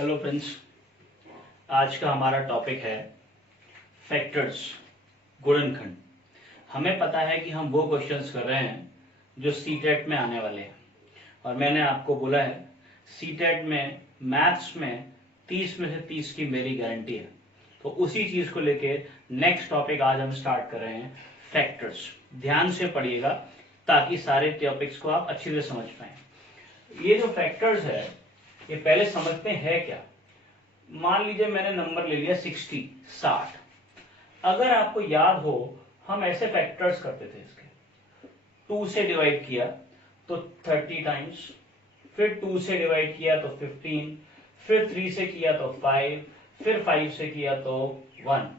Hello friends, आज का हमारा टॉपिक है फैक्टर्स, गुणनखंड। हमें पता है कि हम वो क्वेश्चंस कर रहे हैं जो सीटेट में आने वाले हैं और मैंने आपको बोला है सीटेट में मैथ्स में 30 में से 30 की मेरी गारंटी है। तो उसी चीज को लेके नेक्स्ट टॉपिक आज हम स्टार्ट कर रहे हैं, फैक्टर्स। ध्यान से पढ़िएगा ताकि सारे टॉपिक्स को आप अच्छे से समझ पाए। ये जो फैक्टर्स है ये पहले समझते हैं क्या। मान लीजिए मैंने नंबर ले लिया 60। अगर आपको याद हो हम ऐसे फैक्टर्स करते थे, इसके 2 से डिवाइड किया तो 30 टाइम्स, फिर 2 से डिवाइड किया तो 15, फिर 3 से किया तो 5, फिर 5 से किया तो 1।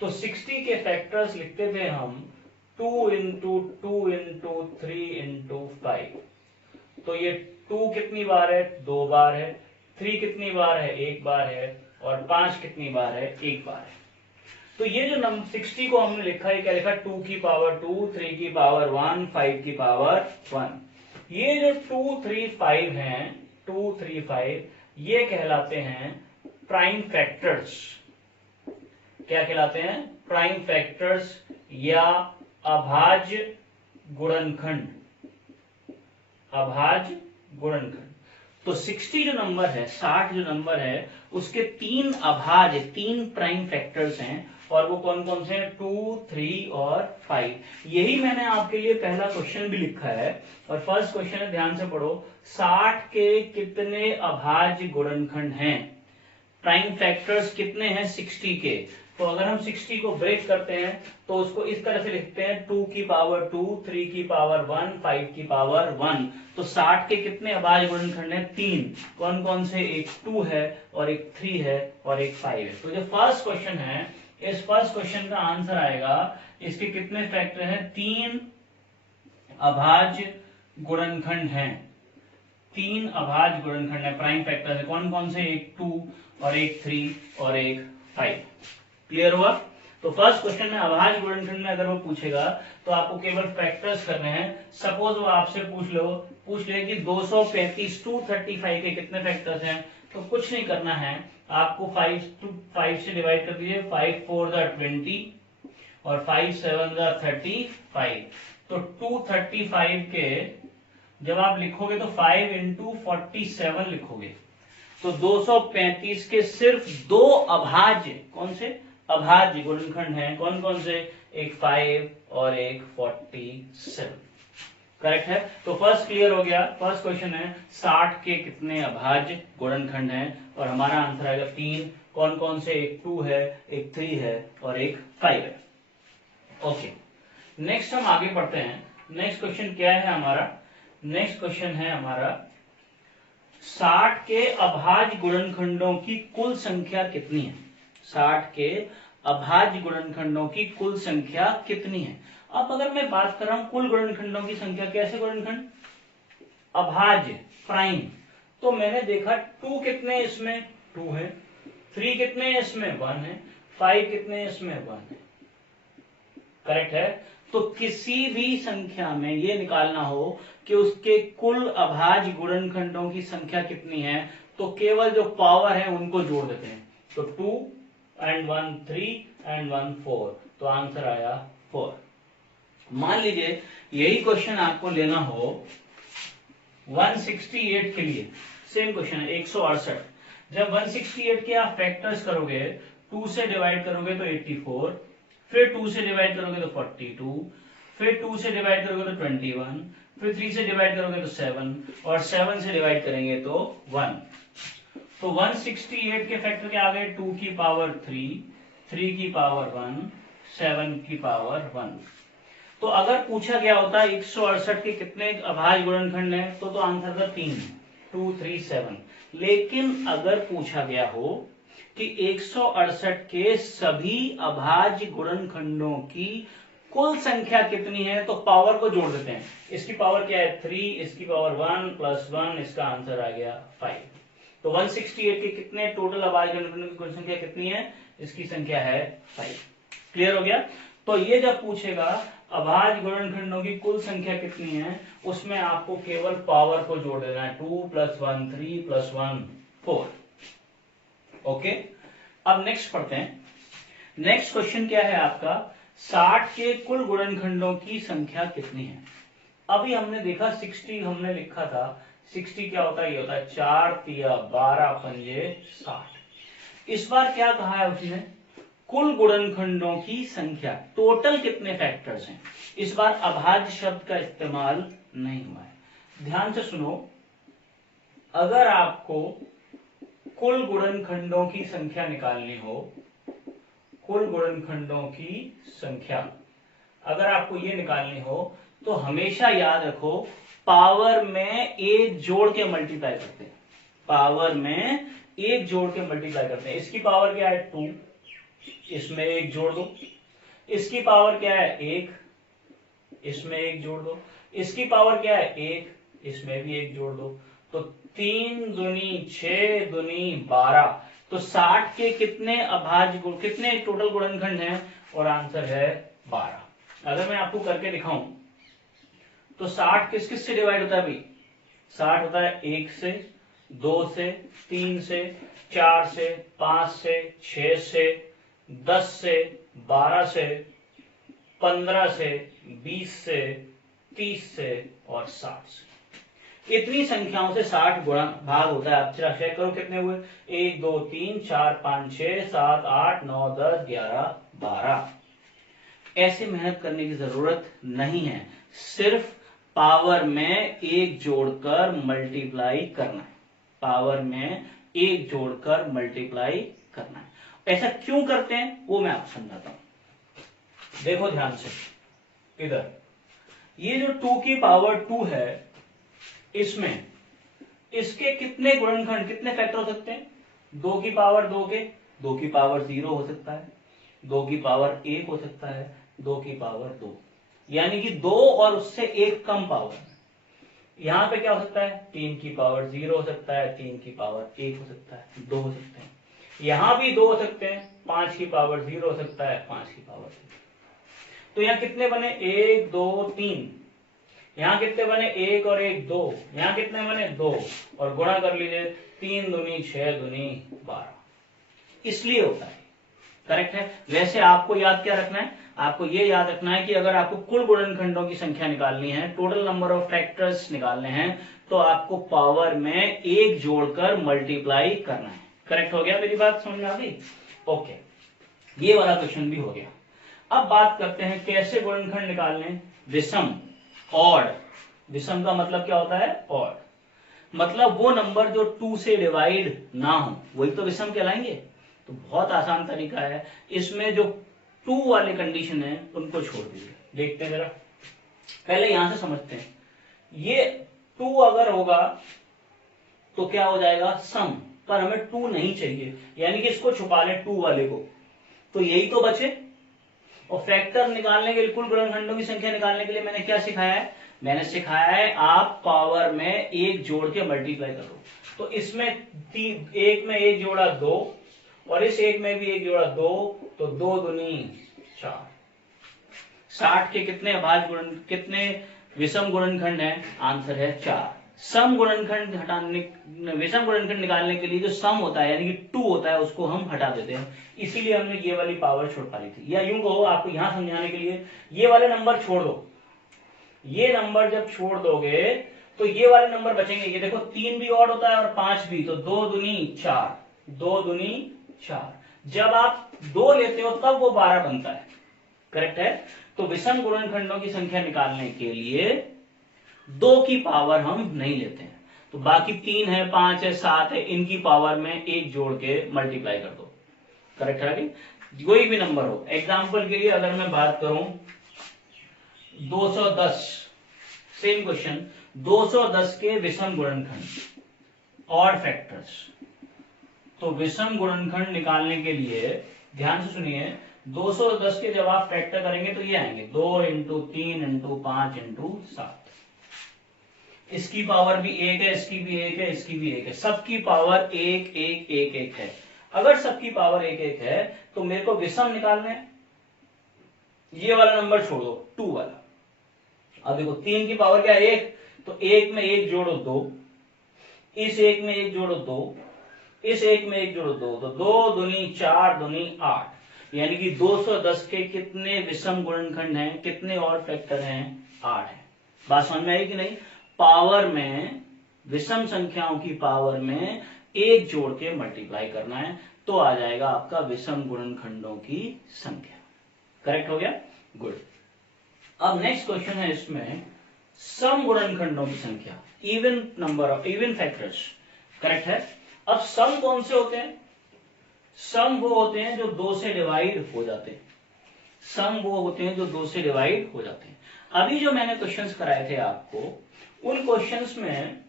तो 60 के फैक्टर्स लिखते थे हम 2 इंटू 2 इंटू 3 इंटू 5। तो ये 2 कितनी बार है? 2 बार है। 3 कितनी बार है? 1 बार है। और 5 कितनी बार है? 1 बार है। तो ये जो नंबर 60 को हमने लिखा है, क्या लिखा? 2 की पावर 2, 3 की पावर 1, 5 की पावर 1। ये जो 2, 3, 5 हैं, 2, 3, 5 ये कहलाते हैं प्राइम फैक्टर्स। क्या कहलाते हैं? प्राइम फैक्टर्स या अभाज्य गुणनखंड। अभाज्य गुणनखंड। तो 60 जो नंबर है, 60 जो नंबर है, उसके 3 अभाज्य, 3 प्राइम फैक्टर्स हैं। और वो कौन कौन से हैं? 2, 3 और 5। यही मैंने आपके लिए पहला क्वेश्चन भी लिखा है। और फर्स्ट क्वेश्चन है, ध्यान से पढ़ो, 60 के कितने अभाज्य गुणनखंड हैं? प्राइम फैक्टर्स कितने हैं 60 के? तो अगर हम 60 को ब्रेक करते हैं तो उसको इस तरह से लिखते हैं 2 की पावर 2, 3 की पावर 1, 5 की पावर 1। तो 60 के कितने अभाज्य गुणनखंड हैं? 3। कौन कौन से? एक 2 है और एक 3 है और एक 5 है। तो जो फर्स्ट क्वेश्चन है, इस फर्स्ट क्वेश्चन का आंसर आएगा, इसके कितने फैक्टर हैं? 3 अभाज्य गुणनखंड हैं। 3 अभाज्य गुणनखंड है, प्राइम फैक्टर है। कौन कौन से? एक 2 और एक 3 और एक 5। क्लियर हुआ? तो फर्स्ट क्वेश्चन में अभाज्य गुणनखंड में अगर वो पूछेगा तो आपको केवल फैक्टर्स करने हैं। सपोज वो आपसे पूछ ले कि 235 235 के कितने फैक्टर्स हैं, तो कुछ नहीं करना है, आपको 5 से डिवाइड कर दीजिए। 5 4 20 और 5 7 35। तो 235 के जब आप लिखोगे तो 5 इंटू 47 लिखोगे। तो 235 के सिर्फ 2 अभाज्य, कौन से? अभाज्य गुणनखंड हैं। कौन कौन से? एक 5 और एक 47। करेक्ट है? तो फर्स्ट क्लियर हो गया। फर्स्ट क्वेश्चन है 60 के कितने अभाज्य गुणनखंड हैं और हमारा आंसर आएगा 3। कौन कौन से? एक 2 है, एक 3 है और एक 5 है। ओके, नेक्स्ट हम आगे बढ़ते हैं। नेक्स्ट क्वेश्चन क्या है हमारा? नेक्स्ट क्वेश्चन है हमारा 60 के अभाज्य गुणनखंडों की कुल संख्या कितनी है? 60 के अभाज्य गुणनखंडों की कुल संख्या कितनी है? अब अगर मैं बात कर रहा हूं कुल गुणनखंडों की संख्या, कैसे गुणनखंड? अभाज्य, प्राइम। तो मैंने देखा 2 कितने इसमें? 2 है। 3 कितने इसमें? 1 है। 5 कितने इसमें? 1 है। करेक्ट है? तो किसी भी संख्या में ये निकालना हो कि उसके कुल अभाज्य गुणनखंडों की संख्या कितनी है, तो केवल जो पावर है उनको जोड़ देते हैं। तो 2 and 1 3 and 1 4। तो आंसर आया 4। मान लीजिए यही क्वेश्चन आपको लेना हो 168 के लिए। सेम क्वेश्चन है 168। जब 168 के आप फैक्टर्स करोगे, 2 से डिवाइड करोगे तो 84, फिर 2 से डिवाइड करोगे तो 42, फिर 2 से डिवाइड करोगे तो 21, फिर 3 से डिवाइड करोगे तो 7 और 7 से डिवाइड करेंगे तो 1। तो 168 के फैक्टर क्या आ गए? 2 की पावर 3, 3 की पावर 1, 7 की पावर 1। तो अगर पूछा गया होता 168 के कितने अभाज्य गुणनखंड हैं, तो आंसर था 3, 2 3 7। लेकिन अगर पूछा गया हो कि 168 के सभी अभाज्य गुणनखंडों की कुल संख्या कितनी है, तो पावर को जोड़ देते हैं। इसकी पावर क्या है? 3, इसकी पावर 1 प्लस 1, इसका आंसर आ गया 5। तो 168 के कितने टोटल अभाज्य गुणनखंडों की कुल संख्या कितनी है? इसकी संख्या है 5। क्लियर हो गया? तो ये जब पूछेगा अभाज्य गुणनखंडों की कुल संख्या कितनी है, उसमें आपको केवल पावर को जोड़ देना है। 2 + 1 3 + 1 4। ओके, अब नेक्स्ट पढ़ते हैं। नेक्स्ट क्वेश्चन क्या है आपका, 60 के कुल गुणनखंडों की संख्या कितनी है। अभी हमने देखा 60 हमने लिखा था, 60 क्या होता है, ये होता है 4 तिया 12 पंजे 60। इस बार क्या कहा है उसने, कुल गुणनखंडों की संख्या, टोटल कितने फैक्टर्स हैं। इस बार अभाज्य शब्द का इस्तेमाल नहीं हुआ है। ध्यान से सुनो, अगर आपको कुल गुणनखंडों की संख्या निकालनी हो, कुल गुणनखंडों की संख्या अगर आपको ये निकालनी हो तो हमेशा याद रखो पावर में एक जोड़ के मल्टीप्लाई करते हैं, पावर में एक जोड़ के मल्टीप्लाई करते हैं। इसकी पावर क्या है 2, इसमें एक जोड़ दो। इसकी पावर क्या है 1, इसमें एक जोड़ दो। इसकी पावर क्या है 1, इसमें भी एक जोड़ दो। तो 3 दूनी 6 दूनी 12। तो 60 के कितने अभाज्य गुण, कितने टोटल गुणनखंड हैं, और आंसर है 12। अगर मैं आपको करके दिखाऊं तो 60 किस किस से डिवाइड होता है भाई, 60 होता है 1 से, 2 से, 3 से, 4 से, 5 से, 6 से, 10 से, 12 से, 15 से, 20 से, 30 से और 60 से। इतनी संख्याओं से 60 गुणा भाग होता है। आप चेक करो कितने हुए, 1 2 3 4 5 6 7 8 9 10 11 12। ऐसे मेहनत करने की जरूरत नहीं है, सिर्फ पावर में एक जोड़कर मल्टीप्लाई करना है, पावर में एक जोड़कर मल्टीप्लाई करना है। ऐसा क्यों करते हैं वो मैं आपको समझाता हूं। देखो ध्यान से, इधर ये जो 2 की पावर 2 है, इसमें इसके कितने गुणनखंड, कितने फैक्टर हो सकते हैं, 2 की पावर 2 के, 2 की पावर 0 हो सकता है, 2 की पावर 1 हो सकता है, 2 की पावर 2, यानी कि 2 और उससे एक कम पावर। यहां पे क्या हो सकता है, 3 की पावर 0 हो सकता है, 3 की पावर 1 हो सकता है, 2 हो सकते हैं। यहां भी 2 हो सकते हैं, 5 की पावर 0 हो सकता है, 5 की पावर 0। तो यहां कितने बने, 1 2 3। यहां कितने बने, 1 और 1 2। यहां कितने बने, 2, और गुणा कर लीजिए, 3 दूनी 6 दूनी 12। इसलिए होता है, करेक्ट है। वैसे आपको याद क्या रखना है, आपको ये याद रखना है कि अगर आपको कुल गुणनखंडों की संख्या निकालनी है, टोटल नंबर ऑफ फैक्टर्स निकालने हैं, तो आपको पावर में एक जोड़कर मल्टीप्लाई करना है। करेक्ट हो गया, मेरी बात समझ में आ गई। ओके, ये वाला क्वेश्चन भी हो गया। अब बात करते हैं कैसे गुणनखंड निकालने, विषम, ऑड। विषम का मतलब क्या होता है, ऑड, मतलब वो नंबर जो 2 से डिवाइड ना हो वही तो विषम कहलाएंगे। तो बहुत आसान तरीका है, इसमें जो 2 वाले कंडीशन है उनको छोड़ दीजिए। देखते हैं जरा, पहले यहां से समझते हैं। ये 2 अगर होगा तो क्या हो जाएगा, सम, पर हमें 2 नहीं चाहिए, यानी कि इसको छुपा लें 2 वाले को, तो यही तो बचे। और फैक्टर निकालने के लिए, कुल गुणनखंडों की संख्या निकालने के लिए मैंने क्या सिखाया है, मैंने सिखाया है आप पावर में एक जोड़ के मल्टीप्लाई करो। तो इसमें एक में एक जोड़ा 2, और इस एक में भी एक जोड़ा 2, तो 2 दूनी 4। 60 के कितने अभाज्य गुणन, कितने विषम गुणनखंड है, आंसर है 4। सम गुणनखंड हटाने, विषम गुणनखंड निकालने के लिए जो सम होता है यानी कि 2 होता है उसको हम हटा देते हैं, इसीलिए हमने ये वाली पावर छोड़ पाई थी। या यूं कहो, आपको यहां समझाने के लिए, ये वाले नंबर छोड़ दो, ये नंबर जब छोड़ दोगे तो ये वाले नंबर बचेंगे। ये देखो 3 भी ऑड होता है और 5 भी, तो 2 दूनी 4, 2 दूनी 4। जब आप 2 लेते हो तब वो 12 बनता है, करेक्ट है। तो विषम गुणनखंडों की संख्या निकालने के लिए 2 की पावर हम नहीं लेते हैं, तो बाकी 3 है, 5 है, 7 है, इनकी पावर में एक जोड़ के मल्टीप्लाई कर दो, करेक्ट है। कोई भी नंबर हो, एग्जाम्पल के लिए अगर मैं बात करूं 210, सेम क्वेश्चन, 210 के विषम गुणनखंड, ऑड फैक्टर्स। तो विषम गुणनखंड निकालने के लिए ध्यान से सुनिए, 210 के जब आप फैक्टर करेंगे तो ये आएंगे 2 इंटू 3 इंटू 5 इंटू 7। इसकी पावर भी 1 है, इसकी भी 1 है, इसकी भी 1 है, सबकी पावर 1 1 1 1 है। अगर सबकी पावर 1 1 है तो मेरे को विषम निकालना है, ये वाला नंबर छोड़ दो, 2 वाला। अब देखो 3 की पावर क्या है 1, तो 1 में 1 जोड़ो 2, इस 1 में 1 जोड़ो 2, इस एक में एक जोड़ो 2, तो 2 दूनी 4 दूनी 8, यानी कि 210 के कितने विषम गुणनखंड हैं, कितने और फैक्टर हैं, 8 है। बात समझ में आई कि नहीं? पावर में, विषम संख्याओं की पावर में एक जोड़ के मल्टीप्लाई करना है, तो आ जाएगा आपका विषम गुणनखंडों की संख्या। करेक्ट हो गया? गुड। अब नेक्स्ट क्वेश्चन है इसमें सम गुणनखंडों की संख्या, even number of even factors. Correct है। अब सम कौन से होते हैं? सम वो होते हैं जो 2 से डिवाइड हो जाते हैं। सम वो होते हैं जो 2 से डिवाइड हो जाते हैं। अभी जो मैंने क्वेश्चंस कराए थे आपको, उन क्वेश्चंस में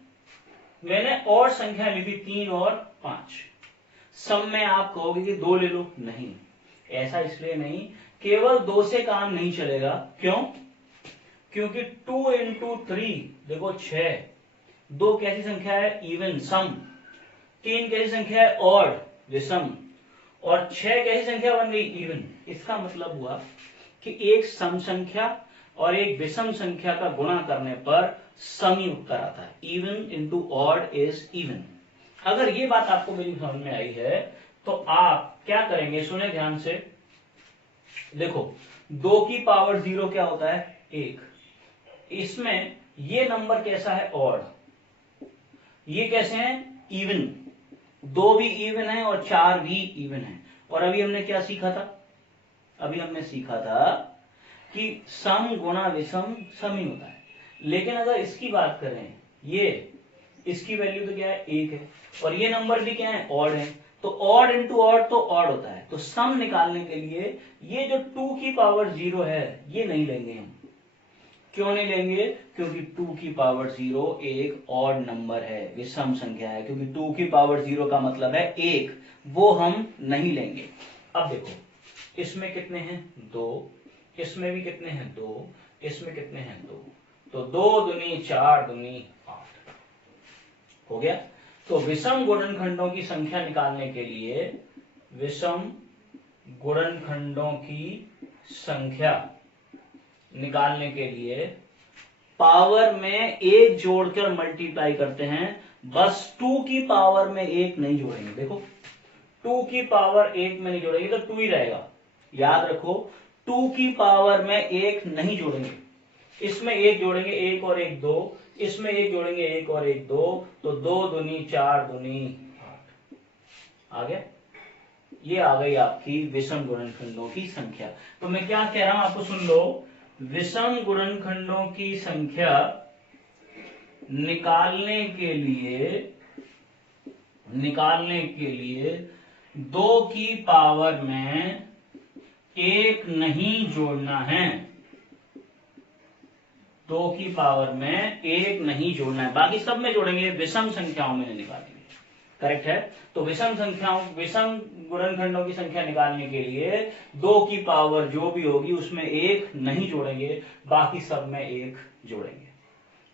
मैंने और संख्या ली थी 3 और 5। सम में आप कहोगे कि 2 ले लो, नहीं, ऐसा इसलिए नहीं, केवल 2 से काम नहीं चलेगा। क्यों? क्योंकि 2 इंटू 3 देखो 6, 2 कैसी संख्या है, इवन सम, 3 कैसी संख्या है, ऑड विषम, और 6 कैसी संख्या बन गई, इवन। इसका मतलब हुआ कि एक सम संख्या और एक विषम संख्या का गुणा करने पर सम ही उत्तर आता है। Even into odd is even. अगर ये बात आपको मेरी समझ में आई है तो आप क्या करेंगे, सुने ध्यान से। देखो 2 की पावर 0 क्या होता है, 1। इसमें ये नंबर कैसा है, ऑड, ये कैसे हैं, इवन। 2 भी इवन है और 4 भी इवन है। और अभी हमने क्या सीखा था, अभी हमने सीखा था कि सम गुणा विषम सम ही होता है। लेकिन अगर इसकी बात करें, ये इसकी वैल्यू तो क्या है, 1 है, और ये नंबर भी क्या है, ऑड है, तो ऑड इंटू ऑड तो ऑड होता है। तो सम निकालने के लिए ये जो 2 की पावर 0 है ये नहीं लेंगे हम। क्यों नहीं लेंगे? क्योंकि 2 की पावर 0 एक ऑड नंबर है, विषम संख्या है, क्योंकि 2 की पावर 0 का मतलब है 1, वो हम नहीं लेंगे। अब देखो इसमें कितने हैं, 2, इसमें भी कितने हैं, 2, इसमें कितने हैं, 2, तो 2 दूनी 4 दूनी 8 हो गया। तो विषम गुणनखंडों की संख्या निकालने के लिए, विषम गुणनखंडों की संख्या निकालने के लिए पावर में एक जोड़कर मल्टीप्लाई करते हैं, बस 2 की पावर में एक नहीं जोड़ेंगे। देखो 2 की पावर 1 में नहीं जोड़ेंगे तो 2 ही रहेगा। याद रखो 2 की पावर में एक नहीं जोड़ेंगे, इसमें एक जोड़ेंगे, 1 और 1 2, इसमें एक जोड़ेंगे, 1 और 1 2, तो 2 दूनी 4 दूनी 8 आ गया। ये आ गई आपकी विषम गुणनखंडों की संख्या। तो मैं क्या कह रहा हूं आपको सुन लो, विषम गुणनखंडों की संख्या निकालने के लिए 2 की पावर में एक नहीं जोड़ना है, 2 की पावर में एक नहीं जोड़ना है, बाकी सब में जोड़ेंगे, विषम संख्याओं में निकालेंगे। करेक्ट है। तो विषम गुणनखंडों की संख्या निकालने के लिए 2 की पावर जो भी होगी उसमें एक नहीं जोड़ेंगे, बाकी सब में एक जोड़ेंगे।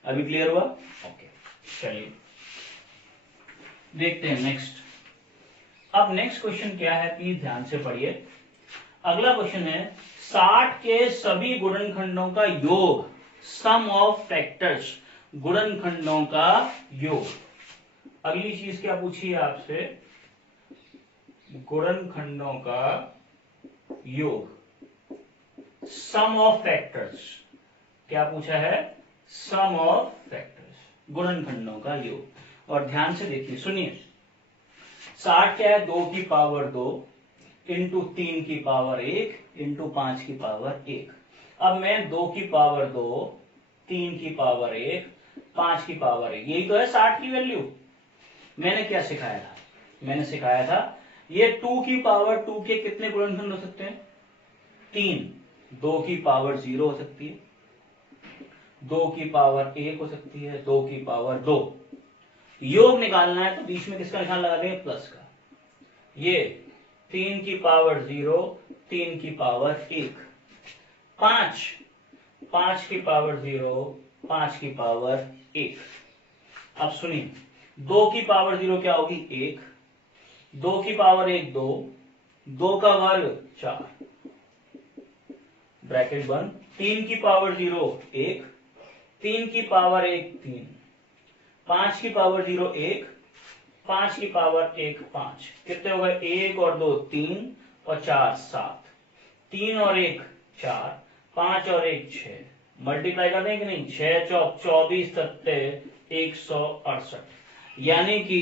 अभी क्लियर हुआ? ओके, चलिए देखते हैं नेक्स्ट। अब नेक्स्ट क्वेश्चन क्या है, प्लीज ध्यान से पढ़िए। अगला क्वेश्चन है 60 के सभी गुणनखंडों का योग, सम ऑफ फैक्टर्स, गुणनखंडों का योग। अगली चीज क्या पूछी है आपसे, गुणनखंडों का योग, सम ऑफ फैक्टर्स। क्या पूछा है, सम ऑफ फैक्टर्स, गुणनखंडों का योग। और ध्यान से देखिए, सुनिए, 60 क्या है, 2 की पावर 2 इंटू 3 की पावर 1 इंटू 5 की पावर 1। अब मैं 2 की पावर 2, 3 की पावर 1, 5 की पावर 1, यही तो है 60 की वैल्यू। मैंने क्या सिखाया था, मैंने सिखाया था ये 2 की पावर 2 के कितने गुणनखंड हो सकते हैं, 3। 2 की पावर 0 हो सकती है, 2 की पावर 1 हो सकती है, 2 की पावर 2। योग निकालना है तो बीच में किसका निशान लगा देंगे, प्लस का। ये 3 की पावर 0, 3 की पावर 1, 5, 5 की पावर 0, 5 की पावर 1। अब सुनिए, 2 की पावर 0 क्या होगी, 1, 2 की पावर 1 2, 2 का वर्ग 4, ब्रैकेट बंद, 3 की पावर 0 1, 3 की पावर 1 3, 5 की पावर 0 1, 5 की पावर 1 5, कितने हो गए? 1 और 2 3 और 4 7, 3 और 1 4, 5 और 1 6, मल्टीप्लाई कर दें कि नहीं? 6 चौक 24 सत्ते 168, यानी कि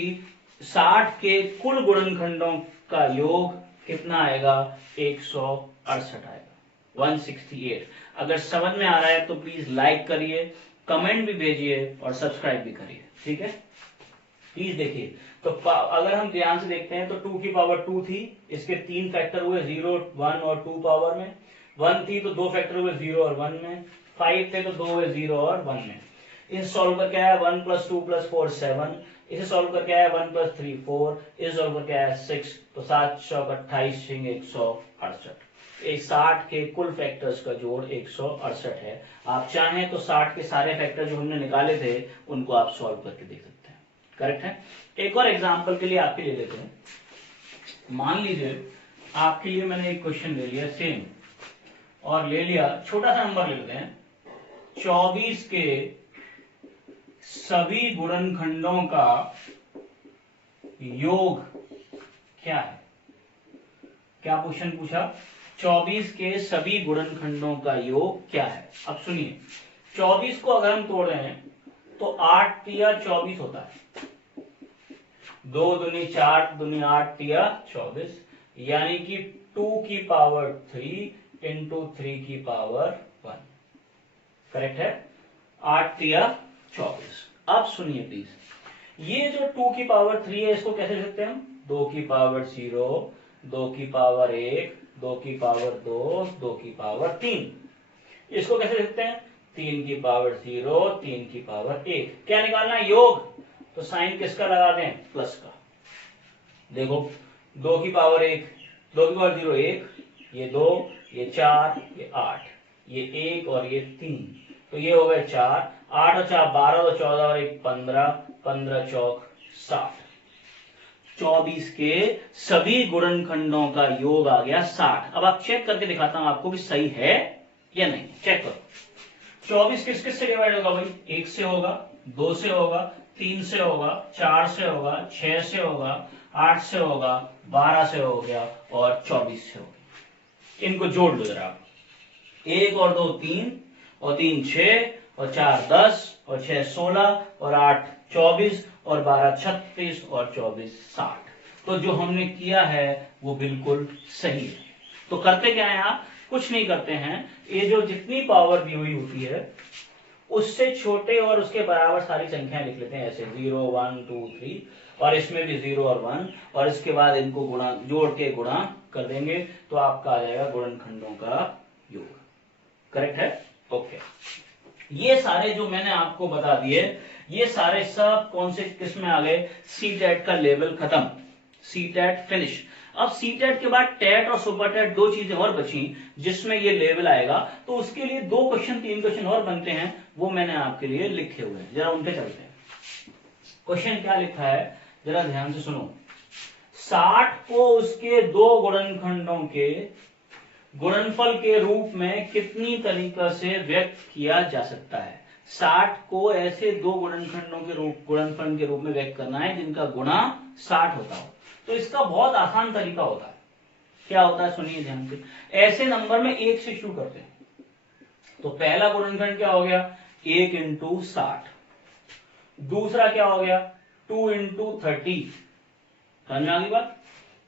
60 के कुल गुणनखंडों का योग कितना आएगा? 168 आएगा, 168। अगर समझ में आ रहा है तो प्लीज लाइक करिए, कमेंट भी भेजिए और सब्सक्राइब भी करिए, ठीक है? प्लीज देखिए। तो अगर हम ध्यान से देखते हैं तो 2 की पावर 2 थी, इसके 3 फैक्टर हुए 0 1 और 2 पावर में, 1 थी तो 2 फैक्टर हुए 0 और 1 में, 5 थे तो 2 हुए 0 और 1 में। इसे सॉल्व करके आया 1 + 2 + 4 7, इसे सॉल्व करके आया 1 + 3 4, इसे सॉल्व करके आया 6, तो 7 चौक 28 168। 60 के कुल फैक्टर्स का जोड़ 168 है। आप चाहें तो 60 के सारे फैक्टर जो हमने निकाले थे उनको आप सॉल्व करके देख सकते हैं, करेक्ट है? एक और एग्जांपल के लिए आपके लिए लेते हैं। मान लीजिए आपके लिए मैंने एक क्वेश्चन ले लिया सेम, और ले लिया छोटा सा नंबर ले लेते हैं, 24 के सभी गुणनखंडों का योग क्या है? क्या क्वेश्चन पूछा? 24 के सभी गुणनखंडों का योग क्या है? अब सुनिए, 24 को अगर हम तोड़ रहे हैं तो 8 तिया 24 होता है, 2 दूनी 4 दूनी 8 तिया 24, यानी कि 2 की पावर 3 इंटू 3 की पावर 1, करेक्ट है? 8 तिया 24। अब सुनिए प्लीज, ये जो 2 की पावर 3 है इसको कैसे लिख सकते हैं हम? 2 की पावर 0, 2 की पावर 1, 2 की पावर 2, 2 की पावर 3। इसको कैसे लिखते हैं? 3 की पावर 0, 3 की पावर 1। क्या निकालना है? योग। तो साइन किसका लगा दें? प्लस का। देखो 2 की पावर 1, 2 की पावर 0 1, ये 2, ये 4, ये 8, ये 1 और ये 3, तो ये हो गए 4, 8 और 4 12, और 14 और 1 15, 15 चौक 60। 24 के सभी गुणनखंडों का योग आ गया 60। अब आप चेक करके दिखाता हूं आपको कि सही है या नहीं, चेक करो। 24 किस किस से डिवाइड होगा भाई? 1 से होगा, 2 से होगा, 3 से होगा, 4 से होगा, 6 से होगा, 8 से होगा, 12 से हो गया और 24 से होगा। इनको जोड़ लो जरा आप। 1 और 2 3, और 3 6, और 4 10, और 6 16, और 8 24, और 12 36, और 24 60। तो जो हमने किया है वो बिल्कुल सही है। तो करते क्या है आप? कुछ नहीं करते हैं, ये जो जितनी पावर दी हुई होती है उससे छोटे और उसके बराबर सारी संख्याएं लिख लेते हैं, ऐसे 0 1 2 3, और इसमें भी 0 और 1, और इसके बाद इनको गुणा जोड़ के गुणा कर देंगे तो आपका आ जाएगा गुणनखंडों का योग, करेक्ट है? ओके। ये सारे जो मैंने आपको बता दिए, ये सारे सब कौन से किस में आ गए? सीटेट का लेवल खत्म, सीटेट फिनिश। अब सीटेट के बाद टेट और सुपर टेट दो चीजें और बची जिसमें ये लेवल आएगा, तो उसके लिए 2 क्वेश्चन 3 क्वेश्चन और बनते हैं, वो मैंने आपके लिए लिखे हुए हैं, जरा उन पे चलते हैं। क्वेश्चन क्या लिखा है जरा ध्यान से सुनो। 60 को उसके 2 गुणनखंडों के गुणनफल के रूप में कितनी तरीका से व्यक्त किया जा सकता है? 60 को ऐसे 2 गुणनखंडों के गुणनफल के रूप में व्यक्त करना है जिनका गुणा 60 होता हो। तो इसका बहुत आसान तरीका होता है। क्या होता है? सुनिए ध्यान से। ऐसे नंबर में 1 से शुरू करते हैं, तो पहला गुणनखंड क्या हो गया? 1 इंटू 60। दूसरा क्या हो गया? 2 इंटू 30। समझ में आ गई बात?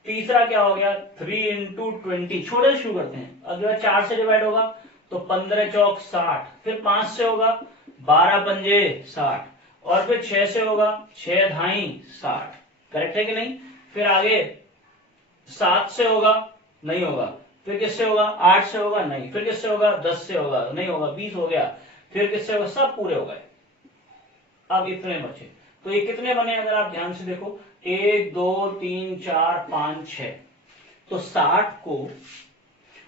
तीसरा क्या हो गया? 3 इंटू 20। छोटे से शुरू करते हैं। अगर 4 से डिवाइड होगा तो 15 चौक 60, फिर 5 से होगा 12 पंजे 60, और फिर 6 से होगा 6 ढाई 60, करेक्ट है कि नहीं? फिर आगे 7 से होगा, नहीं होगा। फिर किससे होगा? 8 से होगा, नहीं। फिर किससे होगा? 10 से होगा, नहीं होगा। 20 हो गया। फिर किससे होगा? सब पूरे हो गए। अब इतने बचे, तो ये कितने बने अगर आप ध्यान से देखो? 1 2 3 4 5 6। तो 60 को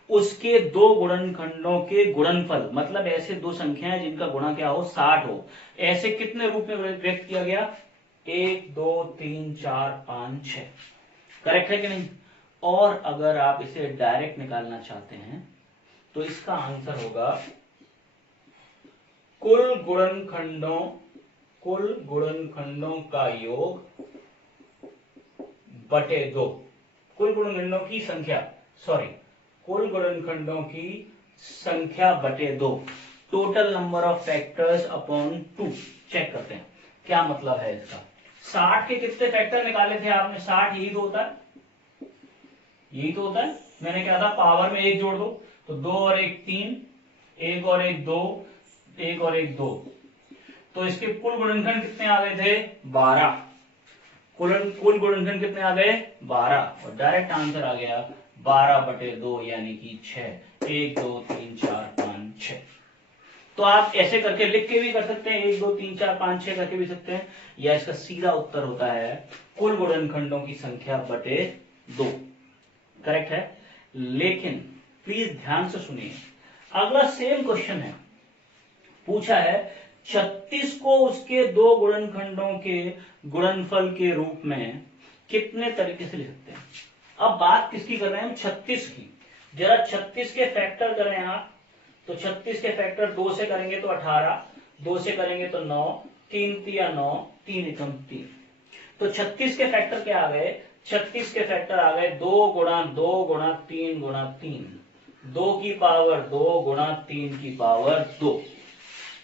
उसके 2 गुणनखंडों के गुणनफल, मतलब ऐसे 2 संख्याएं जिनका गुणा क्या हो? 60 हो, ऐसे कितने रूप में व्यक्त किया गया? 1 2 3 4 5 6, करेक्ट है कि नहीं? और अगर आप इसे डायरेक्ट निकालना चाहते हैं तो इसका आंसर होगा कुल गुणनखंडों का योग बटे 2, कुल गुणनखंडों की संख्या, सॉरी कुल गुणनखंडों की संख्या बटे 2, total number of factors upon 2। Check करते हैं क्या मतलब है इसका। 60 के कितने फैक्टर निकाले थे आपने? 60 यही तो होता है, यही तो होता है। मैंने क्या था, पावर में 1 जोड़ दो, तो 2 और 1 3, 1 और 1 2, 1 और 1 2, तो इसके कुल गुणनखंड कितने आ गए थे? 12। कुल गुणनखंड कितने आ गए? 12, और डायरेक्ट आंसर आ गया 12 बटे 2 यानी कि 6। 1 2 3 4 5 6। तो आप ऐसे करके लिख के भी कर सकते हैं, 1 2 3 4 5 6 करके भी सकते हैं, या इसका सीधा उत्तर होता है कुल गुणनखंडों की संख्या बटे 2। करेक्ट है। लेकिन प्लीज ध्यान से सुनिए, अगला सेम क्वेश्चन है, पूछा है 36 को उसके दो गुणनखंडों के गुणनफल के रूप में कितने तरीके से लिख सकते हैं। अब बात किसकी कर रहे हैं हम? 36 की। जरा 36 के फैक्टर करें आप, तो 36 के फैक्टर 2 से करेंगे तो 18, 2 से करेंगे तो 9, 3 तिया 9, 3 एकम 3। तो 36 के फैक्टर क्या आ गए? 36 के फैक्टर आ गए 2 गुणा 2 गुणा 3 गुणा 3, 2 की पावर 2 गुणा 3 की पावर 2।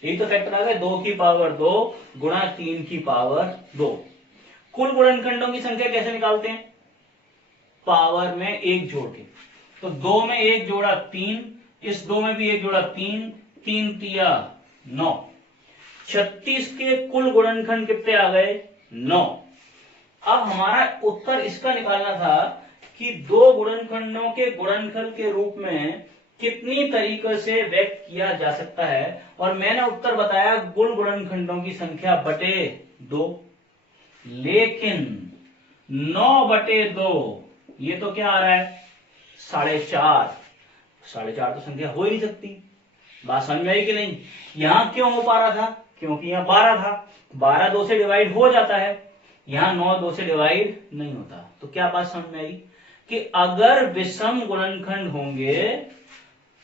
यही तो फैक्टर आ गए, 2 की पावर 2 गुणा 3 की पावर 2। कुल गुणनखंडों की संख्या कैसे निकालते हैं? पावर में 1 जोड़ के। तो 2 में 1 जोड़ा 3, इस 2 में भी 1 जोड़ा 3, 3 तिया 9। 36 के कुल गुणनखंड कितने आ गए? 9। अब हमारा उत्तर इसका निकालना था कि दो गुणनखंडों के गुणनफल के रूप में कितनी तरीकों से व्यक्त किया जा सकता है, और मैंने उत्तर बताया कुल गुणनखंडों की संख्या बटे 2। लेकिन 9 बटे 2 ये तो क्या आ रहा है? 4.5। 4.5 तो संख्या हो ही नहीं सकती। बात समझ में आई कि नहीं? यहां क्यों हो पा रहा था? क्योंकि यहां 12 था, 12 2 से डिवाइड हो जाता है, यहां 9 2 से डिवाइड नहीं होता। तो क्या बात समझ में आई कि अगर विषम गुणनखंड होंगे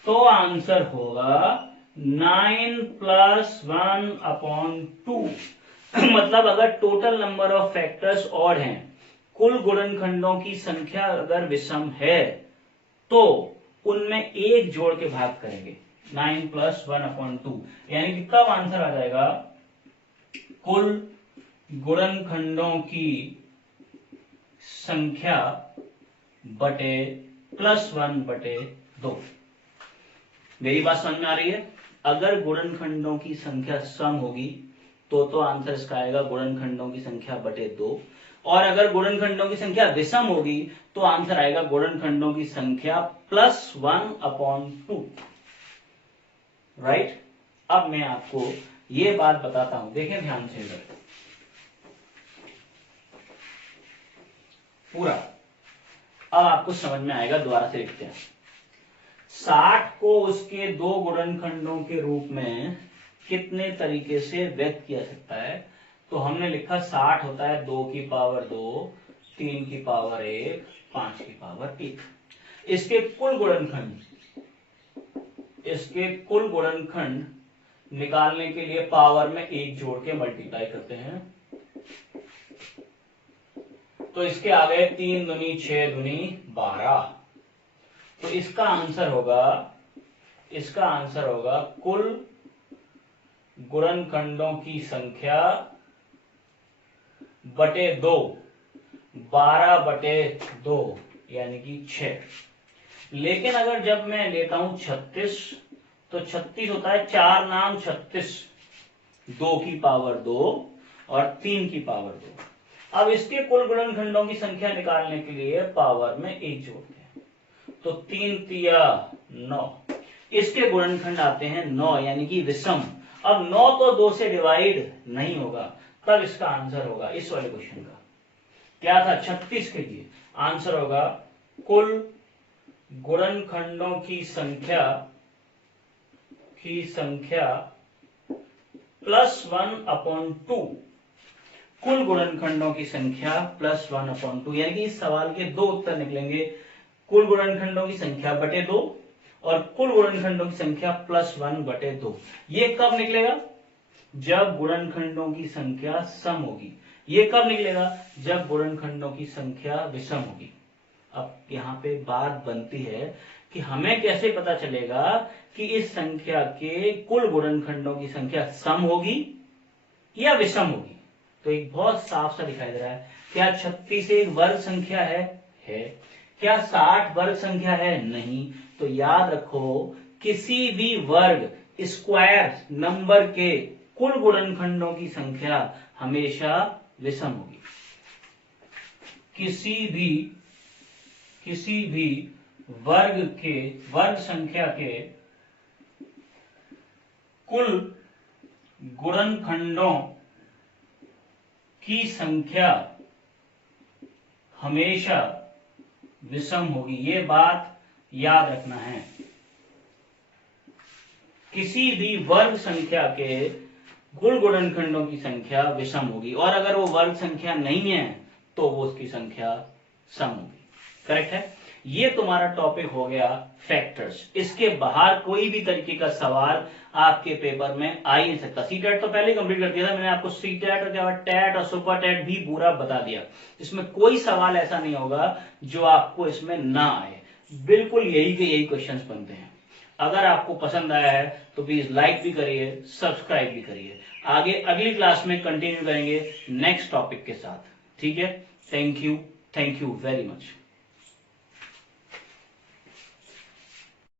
तो आंसर होगा 9 + 1/2। मतलब अगर total number of factors odd हैं, कुल गुणनखंडों की संख्या अगर विषम है, तो उनमें 1 जोड़ के भाग करेंगे, 9 + 1/2, यानी कि तब आंसर आ जाएगा कुल गुणनखंडों की संख्या बटे +1/2। मेरी बात समझ में आ रही है? अगर गुणनखंडों की संख्या सम होगी तो आंसर इसका आएगा गुणनखंडों की संख्या बटे 2, और अगर गुणनखंडों की संख्या विषम होगी तो आंसर आएगा गुणनखंडों की संख्या +1/2। राइट। अब मैं आपको ये बात बताता हूं, देखें ध्यान से इधर पूरा, अब आपको समझ में आएगा। दोबारा से लिखते हैं, 60 को उसके दो गुणनखंडों के रूप में कितने तरीके से व्यक्त किया सकता है। तो हमने लिखा 60 होता है 2 की पावर 2, 3 की पावर 1, 5 की पावर 1। इसके कुल गुणनखंड निकालने के लिए पावर में 1 जोड़ के मल्टीप्लाई करते हैं, तो इसके आ गए 3 दूनी 6 दूनी 12। तो इसका आंसर होगा कुल गुणनखंडों की संख्या बटे 2, 12 बटे 2 यानी कि 6। लेकिन अगर जब मैं लेता हूं 36, तो 36 होता है 4 नाम 36, 2 की पावर 2 और 3 की पावर 2। अब इसके कुल गुणनखंडों की संख्या निकालने के लिए पावर में 1 जोड़ते हैं, तो 3 तिया 9। इसके गुणनखंड आते हैं 9 यानी कि विषम। अब 9 तो 2 से डिवाइड नहीं होगा, तब इसका आंसर होगा इस वाले क्वेश्चन का क्या था, 36 के लिए आंसर होगा कुल गुणनखंडों की संख्या +1/2। कुल गुणनखंडों की संख्या +1/2, यानी कि इस सवाल के दो उत्तर निकलेंगे, कुल गुणनखंडों की संख्या बटे 2 और कुल गुणनखंडों की संख्या +1/2। ये कब निकलेगा? जब गुणनखंडों की संख्या सम होगी। ये कब निकलेगा? जब गुणनखंडों की संख्या विषम होगी। अब यहाँ पे बात बनती है कि हमें कैसे पता चलेगा कि इस संख्या के कुल गुणनखंडों की संख्या सम होगी या विषम होगी। तो एक बहुत साफ सा दिखाई दे रहा है, क्या 36 एक वर्ग संख्या है? क्या 60 वर्ग संख्या है? नहीं। तो याद रखो, किसी भी वर्ग स्क्वायर नंबर के कुल गुणनखंडों की संख्या हमेशा विषम होगी। किसी भी वर्ग संख्या के कुल गुणनखंडों की संख्या हमेशा विषम होगी। ये बात याद रखना है। किसी भी वर्ग संख्या के कुल गुणनखंडों की संख्या विषम होगी, और अगर वो वर्ग संख्या नहीं है तो वो उसकी संख्या सम होगी। करेक्ट है? ये तुम्हारा टॉपिक हो गया फैक्टर्स। इसके बाहर कोई भी तरीके का सवाल आपके पेपर में आ ही नहीं सकता। सी टेट तो पहले ही कंप्लीट कर दिया था मैंने आपको, सी टेट और क्या टेट और सुपर टेट भी पूरा बता दिया। इसमें कोई सवाल ऐसा नहीं होगा जो आपको इसमें ना आए। बिल्कुल यही के यही क्वेश्चंस बनते हैं। अगर आपको पसंद आया है तो प्लीज लाइक भी करिए, सब्सक्राइब भी करिए। आगे अगली क्लास में कंटिन्यू करेंगे नेक्स्ट टॉपिक के साथ। ठीक है? Thank you very much.